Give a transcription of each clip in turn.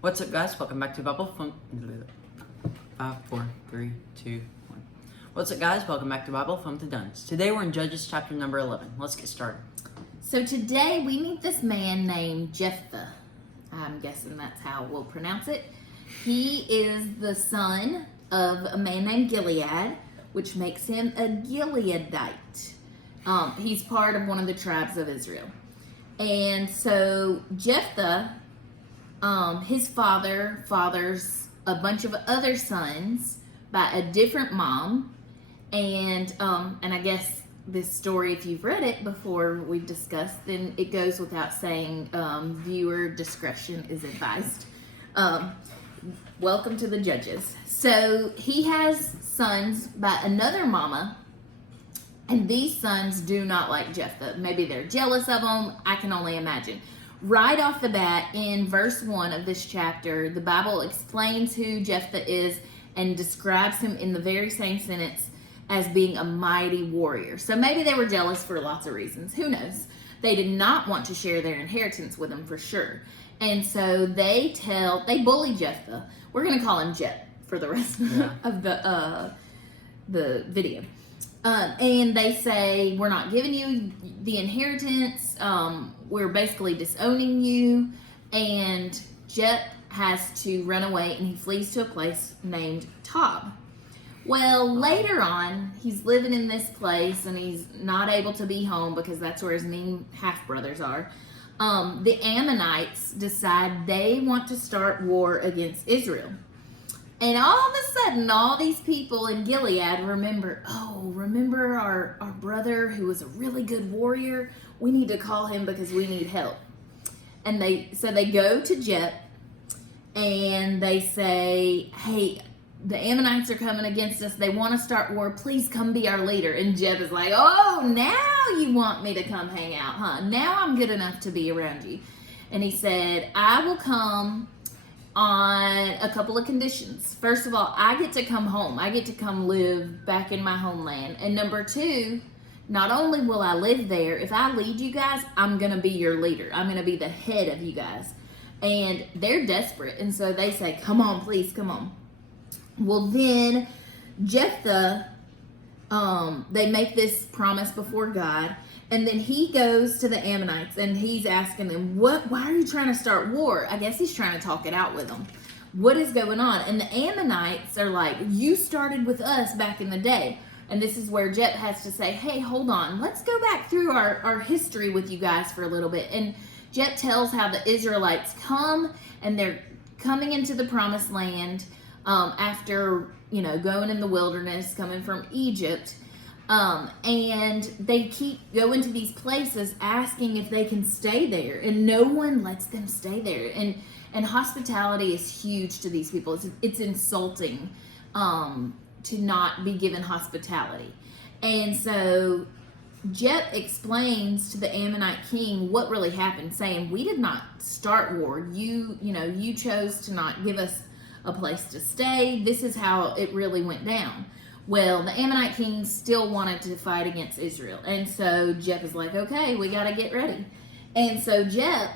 What's up, guys? Welcome back to Bible Fun. 5, 4, 3, 2, 1. What's up, guys? Welcome back to Bible Fun with the Dunns. Today we're in Judges chapter number 11. Let's get started. So today we meet this man named Jephthah. I'm guessing that's how we'll pronounce it. He is the son of a man named Gilead, which makes him a Gileadite. He's part of one of the tribes of Israel. And so Jephthah, his father fathers a bunch of other sons by a different mom. And I guess this story, if you've read it before we've discussed, then it goes without saying, viewer discretion is advised. Welcome to the Judges. So he has sons by another mama, and these sons do not like Jephthah. Maybe they're jealous of him. I can only imagine. Right off the bat, in verse 1 of this chapter, the Bible explains who Jephthah is and describes him in the very same sentence as being a mighty warrior. So maybe they were jealous for lots of reasons. Who knows? They did not want to share their inheritance with him for sure. And so they bully Jephthah. We're going to call him Jep for the rest of the video. And they say, we're not giving you the inheritance. We're basically disowning you. And Jep has to run away, and he flees to a place named Tob. Well, later on, he's living in this place, and he's not able to be home because that's where his mean half-brothers are. The Ammonites decide they want to start war against Israel. And all of a sudden, all these people in Gilead remember our brother who was a really good warrior? We need to call him because we need help. And they go to Jep and they say, hey, the Ammonites are coming against us. They want to start war. Please come be our leader. And Jep is like, oh, now you want me to come hang out, huh? Now I'm good enough to be around you. And he said, I will come on a couple of conditions. First of all, I get to come home. I get to come live back in my homeland. And number two, not only will I live there, if I lead you guys, I'm going to be your leader. I'm going to be the head of you guys. And they're desperate. And so they say, come on, please, come on. Well, then Jephthah, they make this promise before God. And then he goes to the Ammonites and he's asking them, why are you trying to start war? I guess he's trying to talk it out with them. What is going on? And the Ammonites are like, you started with us back in the day. And this is where Jep has to say, hey, hold on. Let's go back through our history with you guys for a little bit. And Jep tells how the Israelites come and they're coming into the promised land after, going in the wilderness, coming from Egypt. And they keep going to these places asking if they can stay there, and no one lets them stay there. And hospitality is huge to these people. It's insulting to not be given hospitality. And so Jep explains to the Ammonite king what really happened, saying, we did not start war. You chose to not give us a place to stay. This is how it really went down. Well, the Ammonite king still wanted to fight against Israel. And so Jep is like, okay, we got to get ready. And so Jep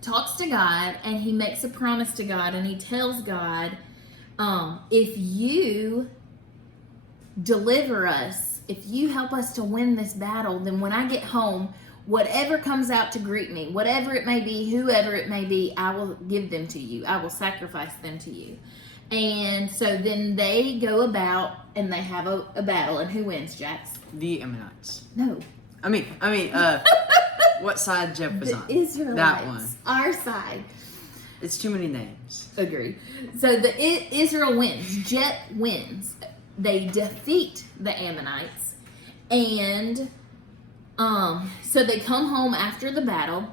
talks to God and he makes a promise to God and he tells God, if you deliver us, if you help us to win this battle, then when I get home, whatever comes out to greet me, whatever it may be, whoever it may be, I will give them to you. I will sacrifice them to you. And so then they go about and they have a battle. And who wins, Jax? The Ammonites. No. I mean, what side Jep was on? The Israelites. That one. Our side. It's too many names. Agree. So Israel wins. Jep wins. They defeat the Ammonites. And so they come home after the battle.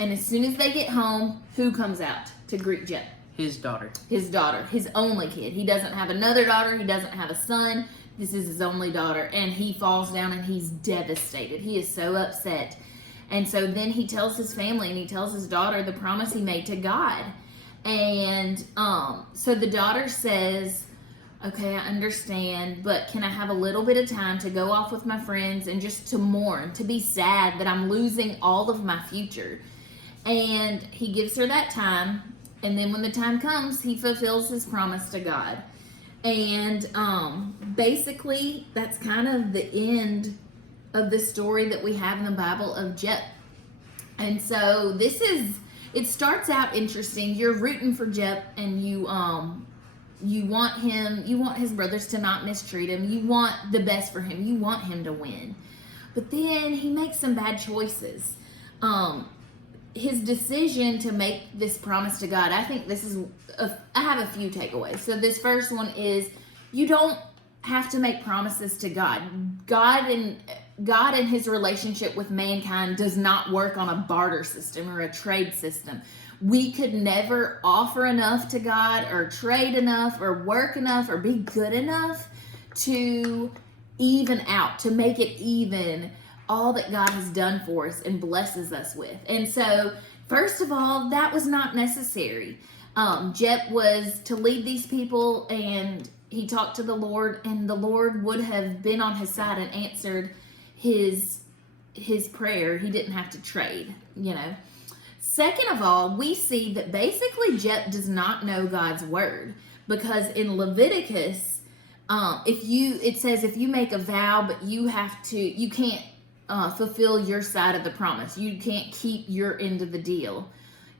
And as soon as they get home, who comes out to greet Jep? His daughter. His daughter, his only kid. He doesn't have another daughter. He doesn't have a son. This is his only daughter. And he falls down and he's devastated. He is so upset. And so then he tells his family and he tells his daughter the promise he made to God. And so the daughter says, okay, I understand, but can I have a little bit of time to go off with my friends and just to mourn, to be sad that I'm losing all of my future? And he gives her that time. And then when the time comes, he fulfills his promise to God. And basically, that's kind of the end of the story that we have in the Bible of Jep. And so it starts out interesting. You're rooting for Jep, and you want his brothers to not mistreat him. You want the best for him. You want him to win. But then he makes some bad choices. His decision to make this promise to God, I think I have a few takeaways. So this first one is, you don't have to make promises to God. God and his relationship with mankind does not work on a barter system or a trade system. We could never offer enough to God or trade enough or work enough or be good enough to even out, to make it even all that God has done for us and blesses us with. And so, first of all, that was not necessary. Jep was to lead these people, and he talked to the Lord, and the Lord would have been on his side and answered his prayer. He didn't have to trade, Second of all, we see that basically Jep does not know God's word, because in Leviticus, it says if you make a vow, but you can't fulfill your side of the promise. You can't keep your end of the deal.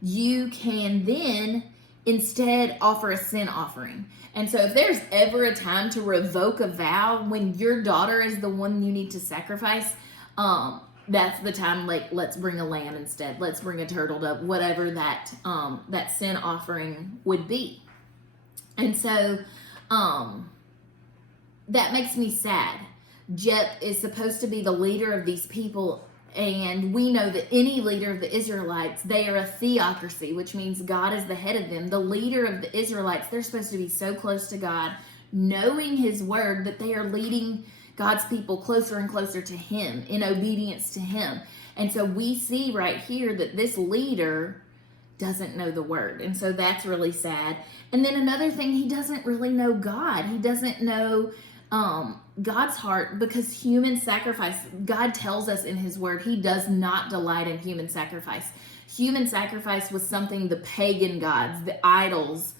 You can then instead offer a sin offering. And so if there's ever a time to revoke a vow when your daughter is the one you need to sacrifice, that's the time. Like, let's bring a lamb instead. Let's bring a turtle dove, whatever that sin offering would be. And so that makes me sad. Jep is supposed to be the leader of these people, and we know that any leader of the Israelites, they are a theocracy, which means God is the head of them. The leader of the Israelites, they're supposed to be so close to God, knowing his word, that they are leading God's people closer and closer to him, in obedience to him. And so we see right here that this leader doesn't know the word. And so that's really sad. And then another thing, he doesn't really know God. He doesn't know God's heart, because human sacrifice, God tells us in his word, he does not delight in human sacrifice. Human sacrifice was something the pagan gods, the idols,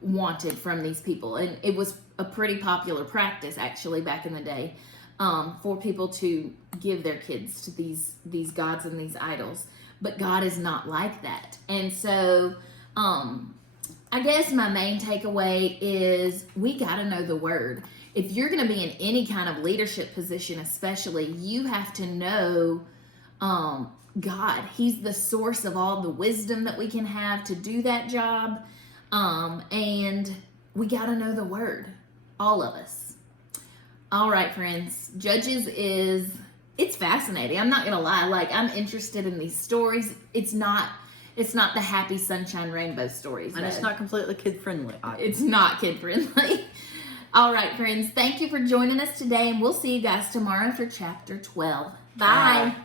wanted from these people. And it was a pretty popular practice, actually, back in the day, for people to give their kids to these gods and these idols. But God is not like that. And so, I guess my main takeaway is we got to know the word. If you're going to be in any kind of leadership position, especially, you have to know God. He's the source of all the wisdom that we can have to do that job. And we got to know the word. All of us. All right, friends. Judges it's fascinating. I'm not going to lie. Like, I'm interested in these stories. It's not the happy sunshine rainbow stories. And it's not completely kid-friendly. It's not kid-friendly. All right, friends. Thank you for joining us today, and we'll see you guys tomorrow for chapter 12. Bye.